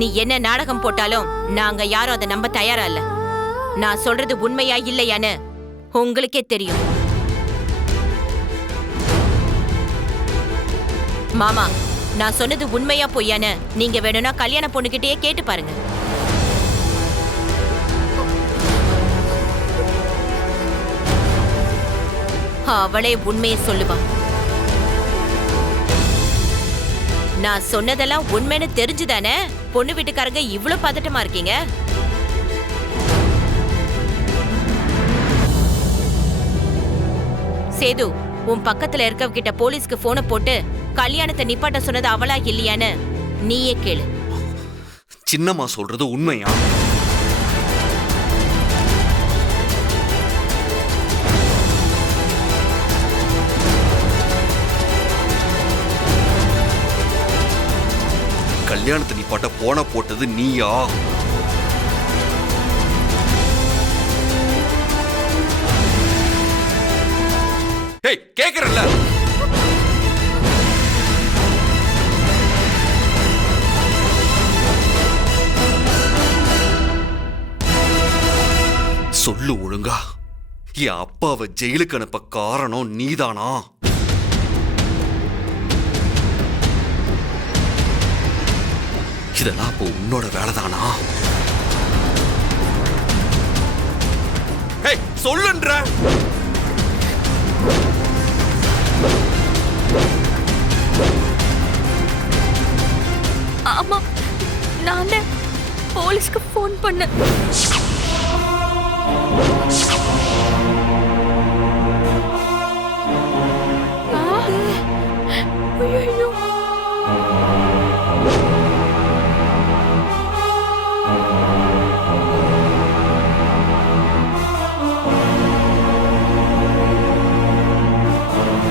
நீ என்ன நாடகம் போட்டாலும் நாங்க யாரும் அதை நம்ப தயாரா இல்ல. நான் சொல்றது உண்மையா இல்லையான்னு உங்களுக்கே தெரியும். மாமா, நான் சொன்னது உண்மையா பொய்யான்னு நீங்க வேணும்னா கல்யாண பொண்ணுகிட்டயே கேட்டு பாருங்க. அவளே உண்மையை சொல்லுவா. நான் சொன்னதெல்லாம் உண்மைன்னு தெரிஞ்சுதானே பொண்ணு வீட்டுக்காரங்க இவ்ளோ பதட்டமா இருக்கீங்க? சேது, உன் பக்கத்துல இருக்கவகிட்ட போலீஸ்க்கு போனை போட்டு கல்யாணத்தை நிப்பாட்ட சொன்னது அவளா இல்லையான்னு நீயே கேளு. சின்னம்மா சொல்றது உண்மையா? கல்யாணத்தை நிப்பாட்ட போன போட்டது நீயா? ஏய், கேக்குறல்ல? சொல்லு ஒழுங்கா. என் அப்பாவை ஜெயிலுக்கு அனுப்ப காரணம் நீதானா? இதெல்லாம் அப்போ உன்னோட வேலைதானா? சொல்லுன்ற. ஆமா, நான் போலீஸ்க்கு போன் பண்ண.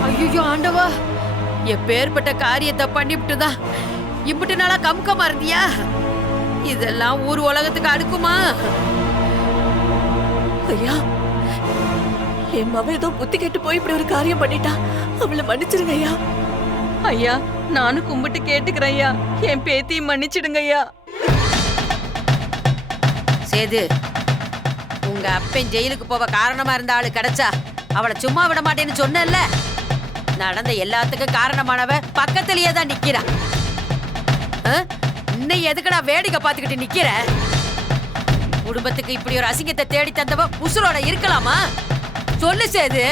ஐயோ, ஆண்டவா, எப்பேற்பட்ட காரியத்தை பண்ணிவிட்டுதான் இப்படி நாளா கம்கமா இருந்தியா? இதெல்லாம் ஊர் உலகத்துக்கு அடுக்குமா? ஐயா, என் மவ ஏதோ புத்தி கெட்டு போய் இப்படி ஒரு காரியம் பண்ணிட்டா. அவளை மன்னிச்சிருங்க ஐயா. ஐயா, நானும் கும்பிட்டு கேட்டுக்கிறேன் ஐயா. என் பேத்தியும் மன்னிச்சிடுங்க ஐயா. சேது, உங்க அப்பன் ஜெயிலுக்கு போக காரணமா இருந்த ஆளு கிடைச்சா அவளை சும்மா விட மாட்டேன்னு சொன்னேன்ல. நடந்த எல்லாத்துக்கும் காரணமானவ பக்கத்திலேயே தான் நிக்கிறா. இன்னும் எதுக்குடா வேடிக்கை பார்த்துக்கிட்டு நிக்கிற? குடும்பத்துக்கு இப்படி ஒரு அசிங்கத்தை தேடி தந்தவ உசுரோட இருக்கலாமா? சொல்லு சேது.